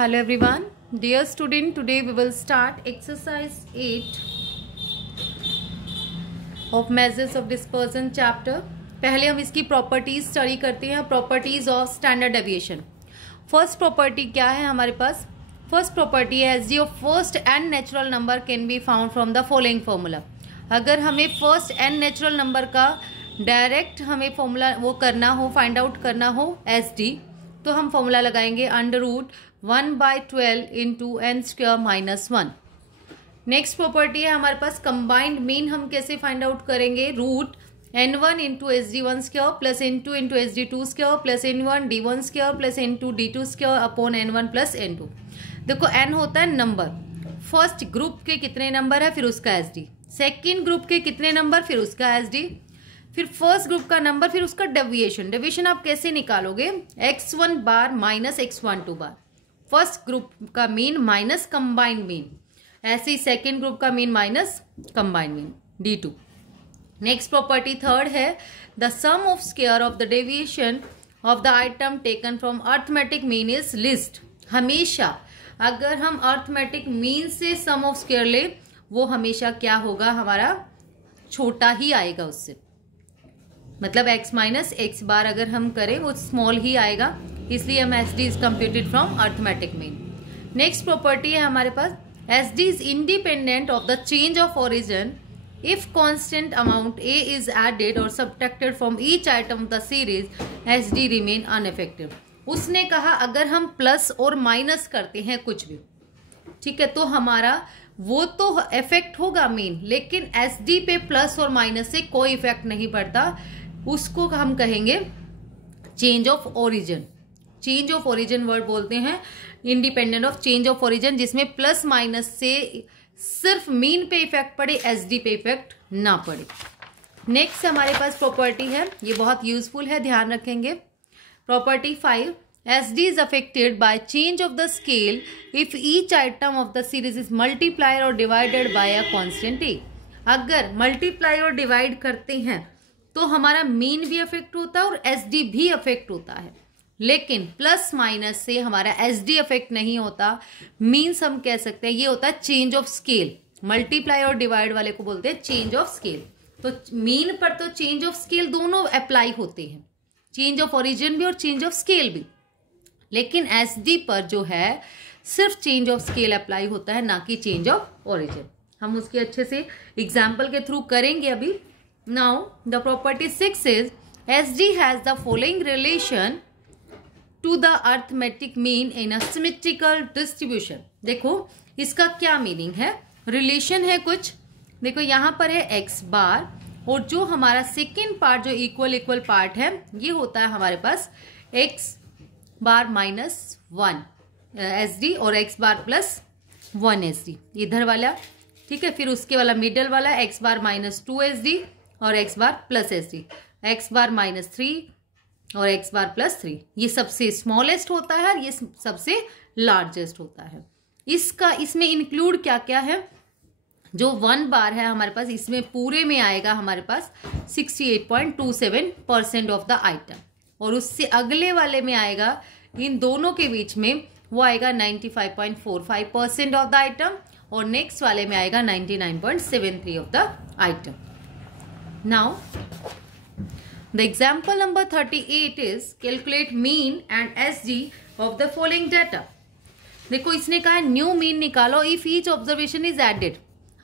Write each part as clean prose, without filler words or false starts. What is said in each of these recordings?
Hello everyone, dear student, today we will start exercise 8 of measures of dispersion chapter. पहले हम इसकी properties study करते हैं. Properties of standard deviation. First property क्या है हमारे पास? फर्स्ट प्रॉपर्टी है SD of first N natural number can be found from the following formula. अगर हमें फर्स्ट एन नेचुरल नंबर का डायरेक्ट हमें फॉर्मूला वो करना हो, फाइंड आउट करना हो एसडी, तो हम फॉर्मूला लगाएंगे under root 1/12 into n square minus 1. Next property है हमारे पास कंबाइंड मीन. हम कैसे फाइंड आउट करेंगे? Root n1 into S D one square plus n2 into S D two square plus n1 d1 square plus n2 d2 square upon n1 plus n2. देखो n होता है number. First group के कितने number है, फिर उसका S D. Second group के कितने नंबर, फिर उसका एस डी. फिर फर्स्ट ग्रुप का नंबर, फिर उसका डेविएशन. डेविएशन आप कैसे निकालोगे? x1 bar minus x12 bar. First group का मीन माइनस कंबाइंड मीन. ऐसे ही सेकेंड ग्रुप का mean minus combined mean d2. Next property third है the sum of square of the deviation of the item taken from arithmetic mean is list. हमेशा अगर हम arithmetic mean से सम of square ले, वो हमेशा क्या होगा? हमारा छोटा ही आएगा उससे. मतलब x माइनस एक्स बार अगर हम करें वो स्मॉल ही आएगा, इसलिए हम S D is computed from arithmetic mean. Next property है हमारे पास S D is independent of the change of origin if constant amount A is added और subtracted from each item of the series S D remain uneffective. उसने कहा अगर हम plus और minus करते हैं कुछ भी, ठीक है, तो हमारा वो तो इफेक्ट होगा मीन, लेकिन एस डी पे प्लस और माइनस से कोई इफेक्ट नहीं पड़ता. उसको हम कहेंगे change of origin. Change of origin word बोलते हैं independent of change of origin, जिसमें प्लस माइनस से सिर्फ मीन पे इफेक्ट पड़े, एसडी पे इफेक्ट ना पड़े. नेक्स्ट हमारे पास प्रॉपर्टी है, ये बहुत यूजफुल है, ध्यान रखेंगे. Property 5 SD is affected by change of the scale if each item of the series is multiply और डिवाइडेड बाय अ कांस्टेंट ए. अगर मल्टीप्लाई और डिवाइड करते हैं तो हमारा मीन भी अफेक्ट होता है और एसडी भी अफेक्ट होता है, लेकिन प्लस माइनस से हमारा एसडी अफेक्ट नहीं होता. मीन्स हम कह सकते हैं ये होता है चेंज ऑफ स्केल. मल्टीप्लाई और डिवाइड वाले को बोलते हैं चेंज ऑफ स्केल. तो मीन पर तो चेंज ऑफ स्केल दोनों अप्लाई होते हैं, चेंज ऑफ ओरिजिन भी और चेंज ऑफ स्केल भी, लेकिन एसडी पर जो है सिर्फ चेंज ऑफ स्केल अप्लाई होता है, ना कि चेंज ऑफ ओरिजिन. हम उसके अच्छे से एग्जाम्पल के थ्रू करेंगे अभी. Now the property 6 is SD has the following relation to the arithmetic mean in a symmetrical distribution. देखो इसका क्या मीनिंग है? रिलेशन है कुछ. देखो यहाँ पर है x बार, और जो हमारा सेकेंड पार्ट जो इक्वल पार्ट है ये होता है हमारे पास x बार माइनस 1 SD और x बार प्लस 1 SD इधर वाला, ठीक है. फिर उसके वाला मिडल वाला x बार माइनस 2 SD और x बार प्लस एस डी, एक्स बार माइनस 3 और x बार प्लस 3. ये सबसे स्मॉलेस्ट होता है, ये सबसे लार्जेस्ट होता है. इसमें इंक्लूड क्या क्या है? जो 1 बार है हमारे पास, इसमें पूरे में आएगा हमारे पास 68.27% ऑफ द आइटम, और उससे अगले वाले में आएगा, इन दोनों के बीच में वो आएगा 95.45% ऑफ द आइटम, और नेक्स्ट वाले में आएगा 99.73 of the item. Now, the example number 38 is calculate mean and SG of the following data. देखो इसने कहा न्यू मीन निकालो if each observation is added.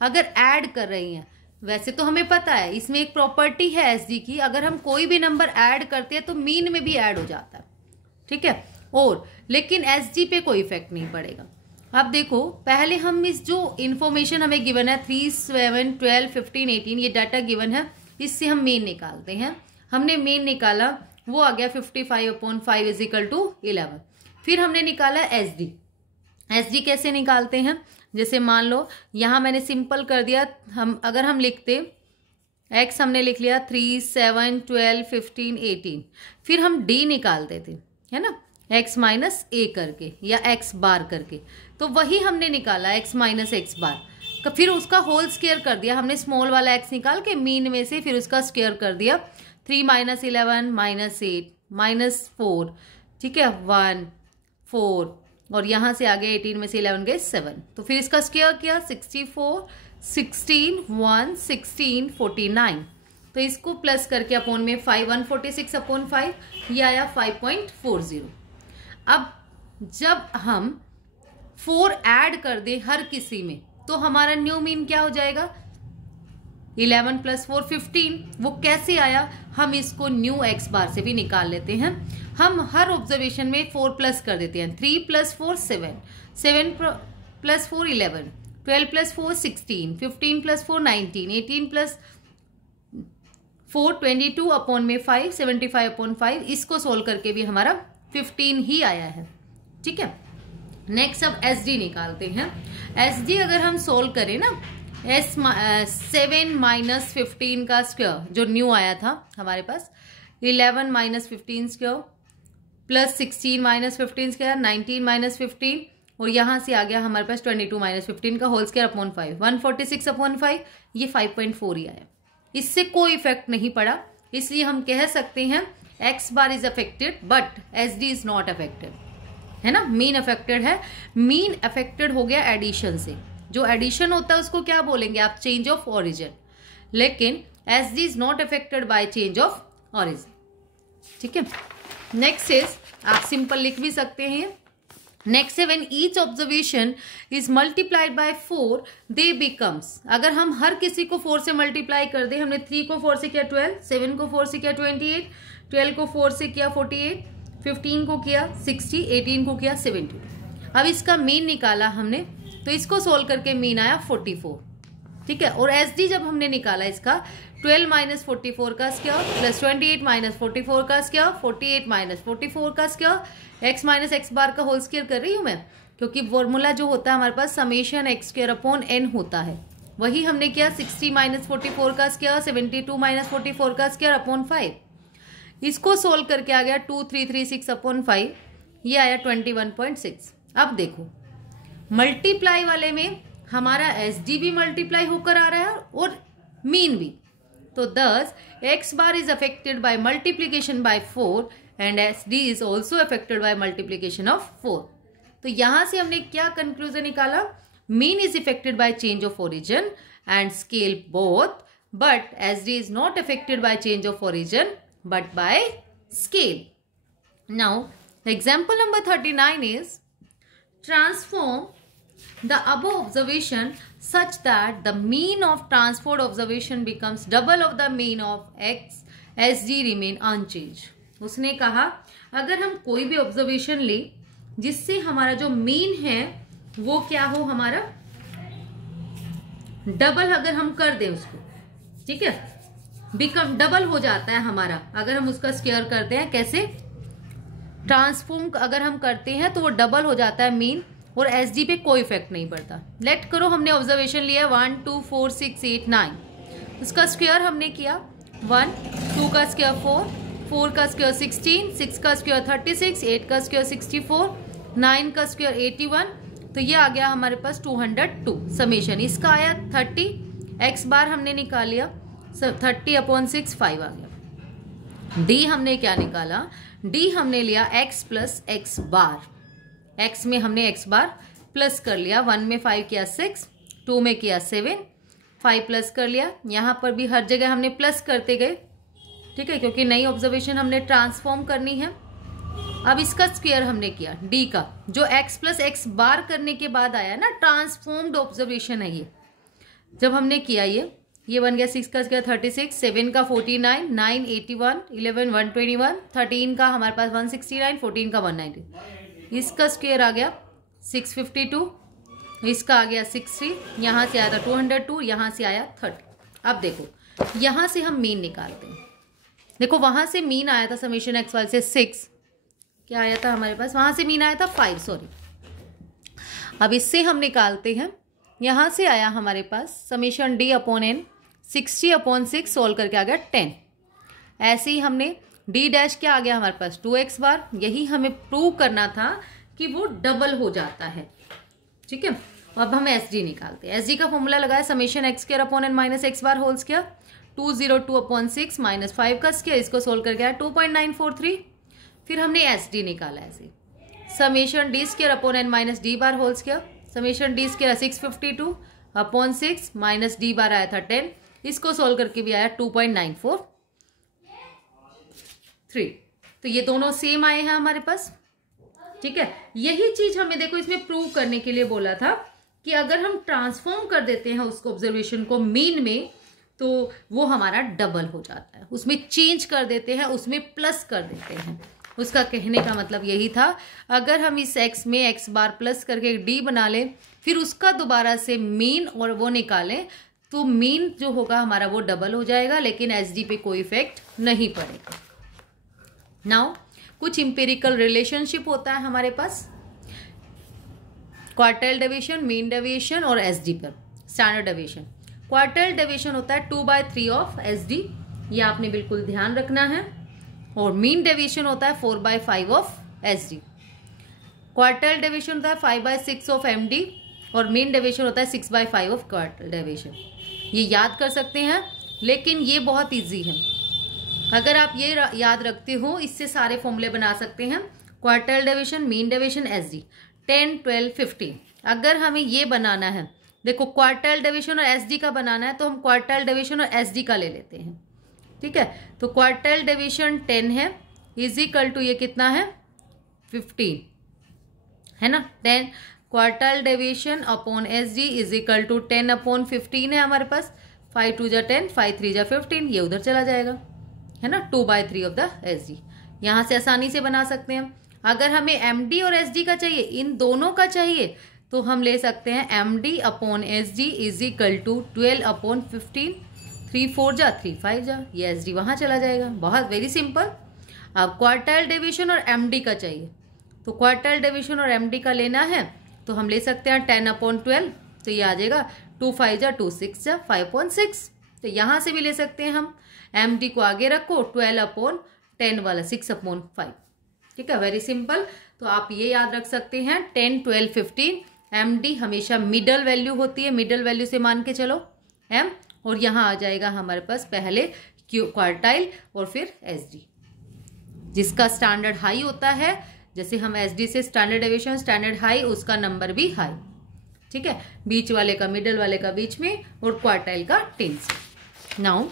अगर ऐड कर रही हैं, वैसे तो हमें पता है इसमें एक प्रॉपर्टी है एसजी की, अगर हम कोई भी नंबर ऐड करते हैं तो मीन में भी ऐड हो जाता है, ठीक है, और लेकिन एसजी पे कोई इफेक्ट नहीं पड़ेगा. अब देखो पहले हम इस जो इंफॉर्मेशन हमें गिवन है 3, 7, 12, 15, 18 ये डाटा गिवन है, इससे हम मेन निकालते हैं. हमने मेन निकाला, वो आ गया 55/5 इज इक्वल टू 11. फिर हमने निकाला एसडी. एसडी कैसे निकालते हैं? जैसे मान लो यहां मैंने सिंपल कर दिया, अगर हम लिखते एक्स हमने लिख लिया 3, 7, 12, 15, 18, फिर हम डी निकालते थे, है ना, एक्स माइनस ए करके या एक्स बार करके. तो वही हमने निकाला एक्स माइनस एक्स बार, फिर उसका होल स्क्वायर कर दिया हमने. स्मॉल वाला एक्स निकाल के मीन में से फिर उसका स्क्वायर कर दिया. 3 माइनस 11 माइनस 8 माइनस 4, ठीक है, 1 4 और यहाँ से आगे 18 में से 11 गए 7, तो फिर इसका स्क्वायर किया 64, 16, 1, 16, 49, तो इसको प्लस करके अपॉन में 5, 146 अपॉन 5, ये आया 5.40। अब जब हम 4 ऐड कर दें हर किसी में तो हमारा न्यू मीन क्या हो जाएगा, 11 + 4 15। वो कैसे आया, हम इसको न्यू x बार से भी निकाल लेते हैं। हम हर ऑब्जर्वेशन में 4 प्लस कर देते हैं। 3 + 4 7, 7 + 4 11, 12 + 4 16, 15 + 4 19, 18 + 4 22 अपॉन में 5, 75 अपॉन 5। इसको सोल्व करके भी हमारा 15 ही आया है। ठीक है, नेक्स्ट अब एस डी निकालते हैं। एस डी अगर हम सोल्व करें ना, 7 - 15 का स्क्वायर जो न्यू आया था हमारे पास, 11 - 15 स्क्वायर प्लस 16 - 15 स्क्वायर, 19 - 15, और यहां से आ गया हमारे पास 22 - 15 का होल स्क्वायर अपॉन 5, 146 अपॉन 5, ये 5.4 ही आया। इससे कोई इफेक्ट नहीं पड़ा, इसलिए हम कह सकते हैं x bar is affected but S D is not affected, है ना। मीन अफेक्टेड है, मीन अफेक्टेड हो गया एडिशन से। जो एडिशन होता है उसको क्या बोलेंगे आप, चेंज ऑफ ओरिजिन, लेकिन S D is not affected by change of origin. ठीक है, नेक्स्ट इज, आप सिंपल लिख भी सकते हैं। नेक्स्ट है when each observation is multiplied by 4 they becomes, अगर हम हर किसी को 4 से मल्टीप्लाई कर दे, हमने 3 को 4 से किया 12, 7 को 4 से किया 28, 12 को 4 से किया 48, 15 को किया 60, 18 को किया 70। अब इसका मीन निकाला हमने, तो इसको सोल्व करके मीन आया 44। ठीक है, और एस डी जब हमने निकाला इसका 12 - 44 का स्क्वायर प्लस 28 - 44 का स्क्वायर, 48 - 44 का स्क्वायर, एक्स माइनस एक्स बार का होल स्क्वायर कर रही हूं मैं, क्योंकि फॉर्मूला जो होता है हमारे पास summation x square upon n होता है। वही हमने किया 60 - 44 का स्क्वायर, 72 - 44 का स्क्वायर अपॉन 5। इसको सोल्व करके आ गया 2336 अपॉन 5, ये आया 21.6। अब देखो मल्टीप्लाई वाले में हमारा एस डी भी मल्टीप्लाई होकर आ रहा है और मीन भी, तो दस x bar is affected by multiplication bye 4 and S D is also affected by multiplication of 4। तो यहां से हमने क्या कंक्लूजन निकाला, mean is affected by change of origin and scale both, but S D is not affected by change of origin but by scale. Now example number 39 is transform the above observation such that the mean of transferred observation becomes double of the mean of x, sd remain unchanged. उसने कहा अगर हम कोई भी observation ले जिससे हमारा जो मीन है वो क्या हो, हमारा डबल अगर हम कर दें उसको, ठीक है, बिकम डबल हो जाता है हमारा अगर हम उसका स्क्वायर करते हैं। कैसे, ट्रांसफॉर्म अगर हम करते हैं तो वो डबल हो जाता है मीन, और एसडी पे कोई इफेक्ट नहीं पड़ता। लेट करो हमने ऑब्जर्वेशन लिया 1 2 4 6 8 9, उसका स्क्वायर हमने किया 1, 2 का स्क्वायर 4, 4 का स्क्वायर 16, 6 का स्क्वायर 36, 8 का स्क्वायर 64, 9 का स्क्वायर 81, तो ये आ गया हमारे पास 202 समेशन। इसका आया 30, एक्स बार हमने निकाल लिया 30 अपॉन 6 5 आ गया। डी हमने क्या निकाला, डी हमने लिया x प्लस एक्स बार, x में हमने x बार प्लस कर लिया, 1 में 5 किया 6, 2 में किया 7, 5 प्लस कर लिया, यहाँ पर भी हर जगह हमने प्लस करते गए। ठीक है, क्योंकि नई ऑब्जर्वेशन हमने ट्रांसफॉर्म करनी है। अब इसका स्क्वायर हमने किया डी का, जो x प्लस एक्स बार करने के बाद आया ना, ट्रांसफॉर्म्ड ऑब्जर्वेशन है ये। जब हमने किया ये बन गया 6 का स्क्वायर 36, 7 का 49, 9 81, 11 121, 13 का हमारे पास 169, 14 का 190, इसका स्क्वायर आ गया 652, इसका आ गया 60, यहाँ से आया था 202, यहाँ से आया 30। अब देखो यहाँ से हम मीन निकालते हैं। देखो वहां से मीन आया था समेशन एक्स वाले से 6, क्या आया था हमारे पास, वहां से मीन आया था 5, सॉरी। अब इससे हम निकालते हैं, यहाँ से आया हमारे पास summation d upon n 60 upon 6 solve करके आ गया 10। ऐसे ही हमने डी डैश क्या आ गया हमारे पास 2x बार, यही हमें प्रूव करना था कि वो डबल हो जाता है। ठीक है, अब हम एस डी निकालते हैं। एस डी का फॉर्मूला लगाया summation x square upon n minus x bar whole square, 202 upon 6 minus 5 का स्क्वायर, इसको सोल्व करके आया 2.943। फिर हमने एस डी निकाला ऐसे summation d square upon n minus d bar whole square, summation d square 652 upon 6 minus d bar आया था 10, इसको सोल्व करके भी आया 2.943। तो ये दोनों सेम आए हैं हमारे पास, ठीक है। यही चीज हमें देखो इसमें प्रूव करने के लिए बोला था कि अगर हम ट्रांसफॉर्म कर देते हैं उसको ऑब्जर्वेशन को मीन में तो वो हमारा डबल हो जाता है, उसमें चेंज कर देते हैं, उसमें प्लस कर देते हैं। उसका कहने का मतलब यही था, अगर हम इस x में x बार प्लस करके d बना लें, फिर उसका दोबारा से मीन और वो निकालें, तो मीन जो होगा हमारा वो डबल हो जाएगा, लेकिन एसडी पे कोई इफेक्ट नहीं पड़ेगा। नाउ कुछ इंपेरिकल रिलेशनशिप होता है हमारे पास क्वार्टाइल डेविएशन, मीन डेविएशन और एसडी पर स्टैंडर्ड डेविएशन। क्वार्टाइल डेविएशन होता है 2/3 ऑफ एसडी, ये आपने बिल्कुल ध्यान रखना है, और मीन डेविएशन होता है 4/5 ऑफ एसडी। क्वार्टाइल डेविएशन होता है 5/6 ऑफ एमडी और मीन डेविएशन होता है 6/5 ऑफ क्वार्टाइल डेविएशन। ये याद कर सकते हैं, लेकिन ये बहुत इजी है। अगर आप ये याद रखते हो, इससे सारे फॉर्मूले बना सकते हैं। Quartile deviation, mean deviation, SD 10, 12, 15। अगर हमें ये बनाना है, देखो क्वार्टाइल डेविएशन और एसडी का बनाना है, तो हम क्वार्टाइल डेविएशन और एसडी का ले लेते हैं, ठीक है। तो क्वार्टाइल डेविएशन 10 है, इज इक्वल टू ये कितना है 15 है ना। 10 quartile deviation upon SD is equal to 10 upon 15 है हमारे पास। 5 2 जा 10, 5 3 जा 15, ये उधर चला जाएगा, है ना। 2/3 ऑफ द एसडी यहां से आसानी से बना सकते हैं। अगर हमें एमडी और एसडी का चाहिए, इन दोनों का चाहिए, तो हम ले सकते हैं MD upon SD is equal to 12 upon 15। 3 4 जा 3 5 जा, ये एसडी वहां चला जाएगा। बहुत वेरी सिंपल। अब क्वार्टाइल डेविएशन और एमडी का चाहिए, तो क्वार्टाइल डेविएशन और एमडी का लेना है तो हम ले सकते हैं 10 अपॉन 12, तो ये आ जाएगा 2 5 जा 2 6 जा 5.6। तो यहां से भी ले सकते हैं हम, एमडी को आगे रखो 12 अपॉन 10 वाला 6 अपॉन 5, ठीक है। Very simple. तो आप ये याद रख सकते हैं 10 12 15। एमडी हमेशा मिडल वैल्यू होती है, मिडल वैल्यू से मान के चलो एम, और यहाँ आ जाएगा हमारे पास पहले क्वार्टाइल और फिर एसडी। जिसका स्टैंडर्ड हाई होता है, जैसे हम एसडी से स्टैंडर्ड डेविएशन स्टैंडर्ड हाई, उसका नंबर भी हाई, ठीक है। बीच वाले का मिडल वाले का बीच में और क्वार्टाइल का 10 से। नाउ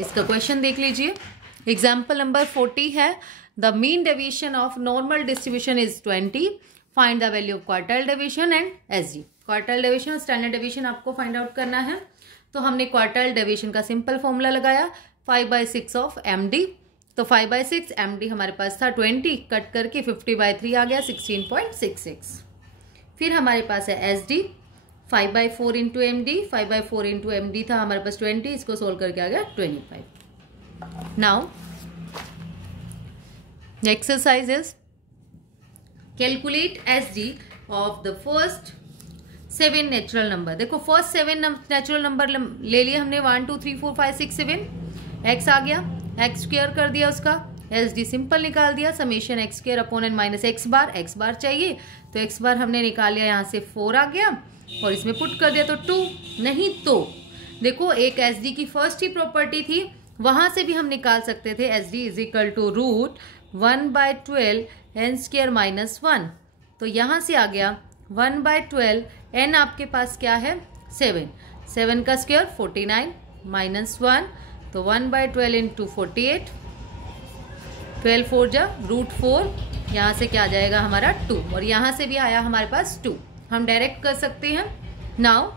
इसका क्वेश्चन देख लीजिए। एग्जाम्पल नंबर 40 है, the mean deviation of normal distribution is 20, find the value of quartile deviation and SD. Quartile deviation और स्टैंडर्ड डेविएशन आपको फाइंड आउट करना है। तो हमने क्वार्टाइल डेविएशन का सिंपल फॉर्मूला लगाया 5/6 ऑफ एमडी। तो 5/6 एमडी हमारे पास था 20, कट करके 50/3 आ गया 16.66। फिर हमारे पास है SD 5/4 into MD, 5/4 into MD था हमारे पास 20, इसको सोल्व करके आ गया 25। Now exercise is calculate SD of the first 7 natural number. देखो फर्स्ट 7 नेचुरल नंबर ले लिए हमने, 1 2 3 4 5 6 7। एक्स आ गया, एक्स स्क्वायर कर दिया उसका, एसडी सिंपल निकाल दिया, summation x square upon n minus x bar चाहिए, तो एक्स बार हमने निकाल लिया, यहाँ से 4 आ गया और इसमें पुट कर दिया तो 2। नहीं तो देखो एक एसडी की फर्स्ट ही प्रॉपर्टी थी, वहां से भी हम निकाल सकते थे SD is equal to root 1/12 n square minus 1। तो यहां से आ गया 1/12, एन आपके पास क्या है 7, 7 का स्क्वायर 49 माइनस 1, तो 1/12 इंटू 48, 12 4 जा रूट 4, यहाँ से क्या आ जाएगा हमारा 2, और यहाँ से भी आया हमारे पास 2, हम डायरेक्ट कर सकते हैं। Now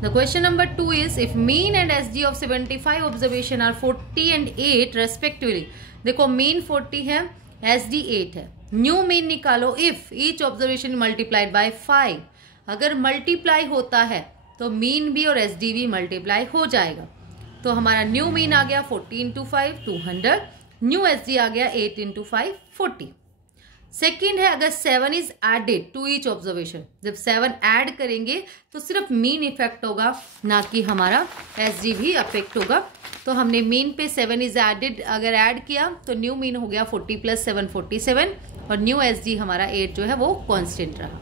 the question number 2 is if mean and SD of 75 observation are 40 and 8 respectively. देखो मीन 40 है, एसडी 8 है, न्यू मीन निकालो if each observation multiplied by 5। अगर मल्टीप्लाई होता है तो मीन भी और एसडी भी मल्टीप्लाई हो जाएगा। तो हमारा न्यू मीन आ गया 40 इंटू 5 200, न्यू एसडी आ गया 8 इंटू 5 40। सेकेंड है अगर 7 is added to each observation, जब 7 ऐड करेंगे तो सिर्फ मीन इफेक्ट होगा, ना कि हमारा एसडी भी अफेक्ट होगा। तो हमने मीन पे 7 इज एडेड अगर ऐड किया तो न्यू मीन हो गया 40 + 7 47, और न्यू एसडी हमारा 8 जो है वो कांस्टेंट रहा।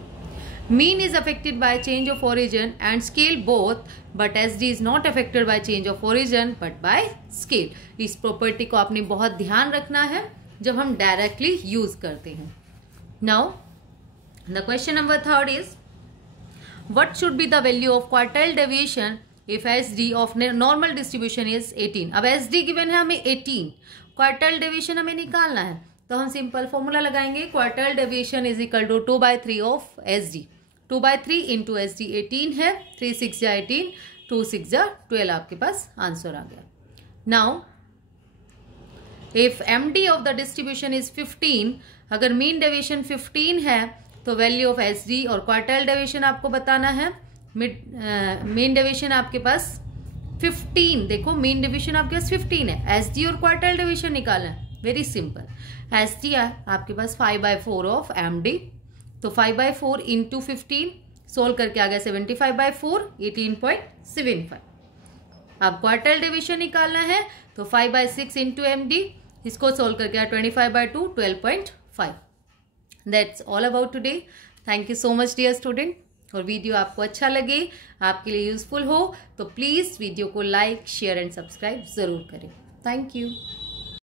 Mean is affected by change of origin and scale both, but SD is not affected by change of origin but by scale. इस प्रॉपर्टी को आपने बहुत ध्यान रखना है, जब हम डायरेक्टली यूज करते हैं। Now the question number 3 is what should be the value of quartile deviation if SD of normal distribution is 18। अब SD गिवन है हमें 18, क्वार्टाइल डेविएशन हमें निकालना है, तो हम सिंपल फॉर्मूला लगाएंगे, quartile deviation is equal to 2/3 of SD। 2/3 into SD 18 है, 3 6 जा 18, 2 6 जा 12, आपके पास आंसर आ गया। Now if MD of the distribution is 15, अगर मीन डेविएशन 15 है तो वैल्यू ऑफ SD और क्वार्टाइल डेविएशन आपको बताना है। मीन डेविएशन आपके पास 15, देखो मीन डेविएशन आपके पास 15 है, SD और क्वार्टाइल डेविएशन निकालना है, वेरी सिंपल। SD आपके पास 5/4 ऑफ MD, तो 5/4 इंटू 15 सोल्व करके आ गया 75/4, 18.75। अब क्वार्टाइल डिवीजन निकालना है तो 5/6 इंटू MD, इसको सोल्व करके 25/2, 12.5। That's all about today. Thank you so much dear student. और वीडियो आपको अच्छा लगे, आपके लिए यूजफुल हो तो प्लीज वीडियो को लाइक, शेयर एंड सब्सक्राइब जरूर करें। Thank you.